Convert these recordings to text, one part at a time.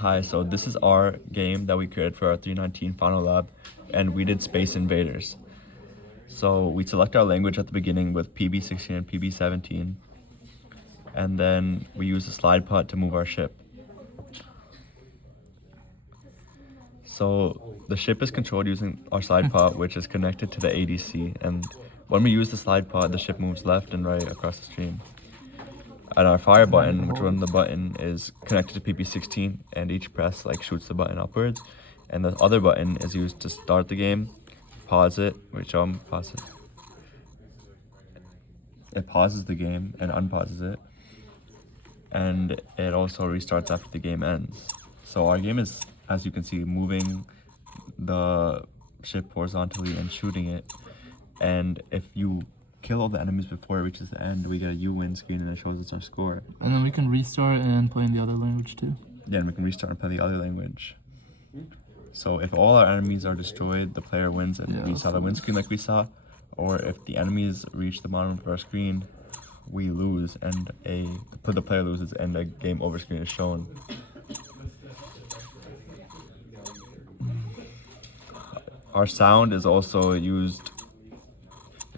Hi, so this is our game that we created for our 319 Final Lab, and we did Space Invaders. So we select our language at the beginning with PB16 and PB17, and then we use the slide pod to move our ship. So the ship is controlled using our slide pod, which is connected to the ADC, and when we use the slide pod, the ship moves left and right across the screen. And our fire button, which one the button is connected to PP16, and each press shoots the button upwards. And the other button is used to start the game, pause it, pause it. It pauses the game and unpauses it. And it also restarts after the game ends. So our game is, as you can see, moving the ship horizontally and shooting it. And if you kill all the enemies before it reaches the end, we get a you win screen and it shows us our score. And then we can restart and play in the other language too. Yeah, and we can restart and play the other language. So if all our enemies are destroyed, the player wins and we saw the win screen like we saw. Or if the enemies reach the bottom of our screen, we lose and the player loses and a game over screen is shown. Our sound is also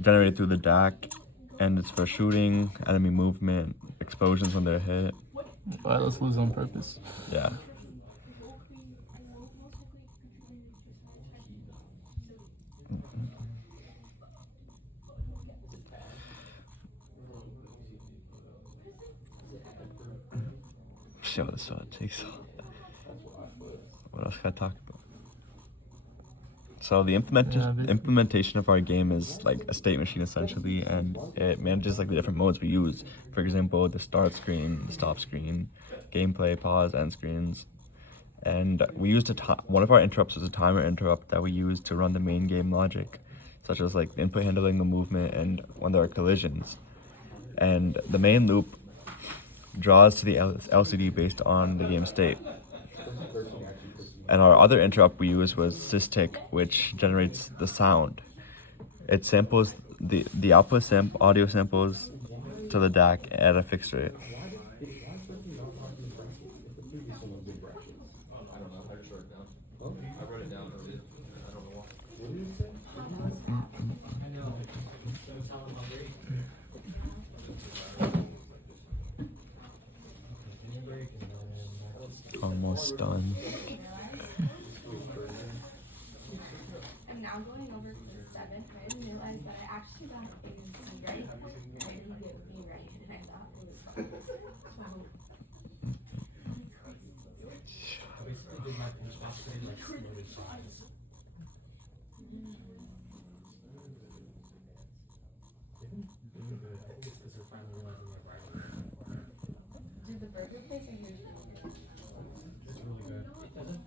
generated through the DAC, and it's for shooting, enemy movement, explosions when they're hit. Alright, let's lose on purpose. Yeah. Show this what it takes. What else can I talk about? So the implementation of our game is like a state machine essentially, and it manages like the different modes we use. For example, the start screen, the stop screen, gameplay, pause, end screens. And we used one of our interrupts was a timer interrupt that we used to run the main game logic, such as like input handling the movement and when there are collisions. And the main loop draws to the LCD based on the game state. And our other interrupt we used was SysTick, which generates the sound. It samples the output audio samples to the DAC at a fixed rate. Almost done. I'm now going over to the 7th. I didn't realize that I actually got A and C right. I didn't get B right, and I thought it was like, Did the burger place or yours? It's really good. It doesn't.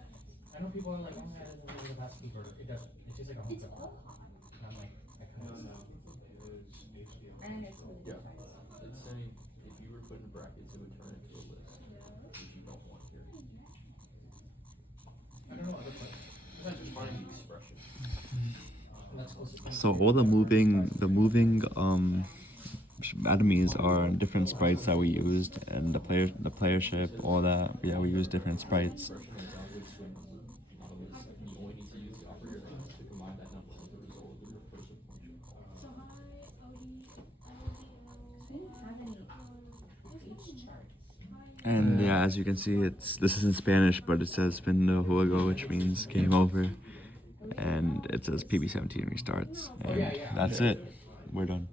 I know people are like, oh man, it doesn't really the fast food burger. It doesn't. It's just like a home cooked. And I'm like, I kind of know. And it's really Yeah. It's saying if you were put in brackets, it would turn into a list, which you don't want here. I don't know other places. That's just find the expression. That's close to So all the moving enemies are different sprites that we used, and the player ship, all that. Yeah, we used different sprites. And yeah, as you can see, this is in Spanish, but it says "Fin de juego," which means game over, and it says PB17 restarts, and that's it. We're done.